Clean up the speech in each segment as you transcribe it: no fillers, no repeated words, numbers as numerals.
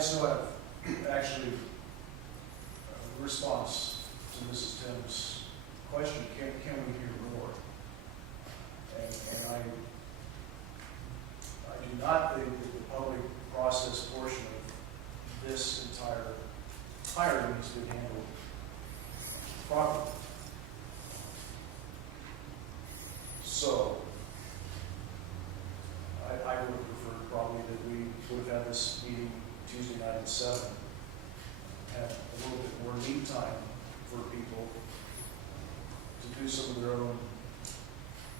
still have actually a response to Mrs. Tim's question, can we hear more? And I do not think that the public process portion of this entire hiring has been handled properly. So, I would have preferred probably that we would have had this meeting Tuesday night at 7, have a little bit more lead time for people to do some of their own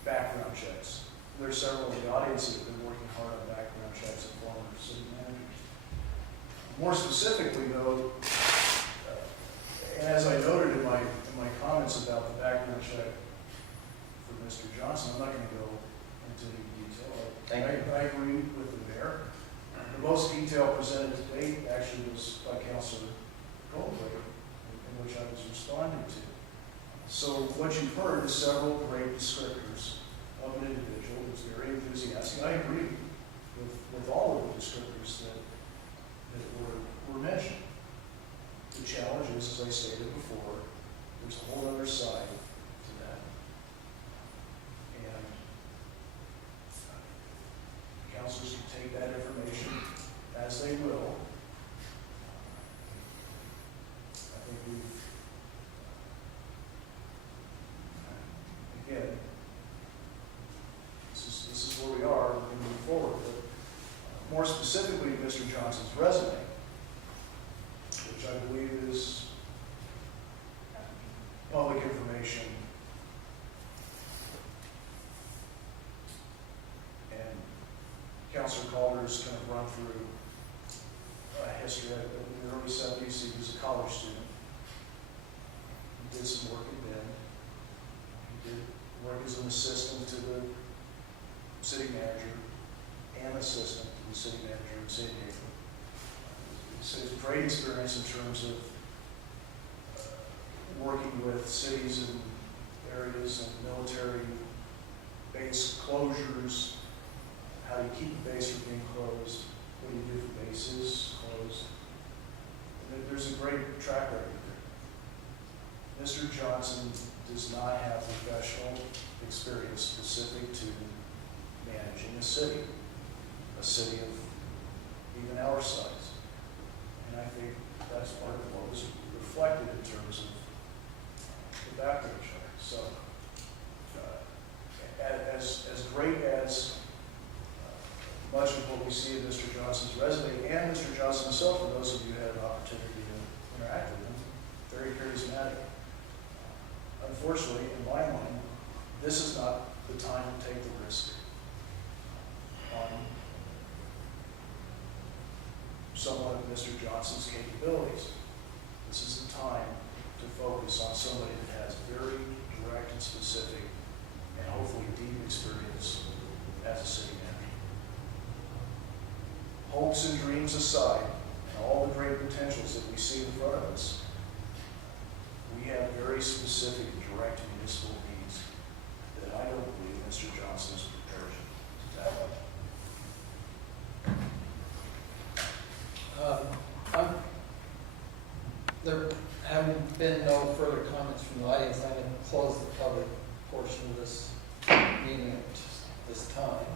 background checks. There are several in the audience that have been working hard on background checks of former city managers. More specifically, though, and as I noted in my comments about the background check for Mr. Johnson, I'm not going to go into any detail. I agree with the mayor. The most detail presented to date actually was by Councilor Bryan, in which I was responding to. So what you've heard is several great descriptors of an individual who's very enthusiastic. I agree with all of the descriptors that were mentioned. The challenge is, as I stated before, there's a whole other side to that. And councilors can take that information as they will. I think again, this is where we are, we're going to move forward. But more specifically, Mr. Johnson's resume, which I believe is public information. And Councilor Calder's kind of run through a history. In the early 70s, he was a college student. He did some work at Bend. He did work as an assistant to the city manager and assistant to the city manager in San Diego. So it's a great experience in terms of working with cities and areas and military base closures, how do you keep the base from being closed, what do you do for bases closed. And there's a great track record there. Mr. Johnson does not have professional experience specific to managing a city of even our size. And I think that's part of what was reflected in terms of the background check. So, as great as much of what we see in Mr. Johnson's resume and Mr. Johnson himself, for those of you who had an opportunity to interact with him, very charismatic. Unfortunately, in my mind, this is not the time to take the risk on someone of Mr. Johnson's capabilities. This is the time to focus on somebody that has very direct and specific and hopefully deep experience as a city manager. Hopes and dreams aside, and all the great potentials that we see in front of us, we have very specific direct municipal needs that I don't believe Mr. Johnson is prepared to tackle. There having been no further comments from the audience, I'm going to close the public portion of this meeting at this time.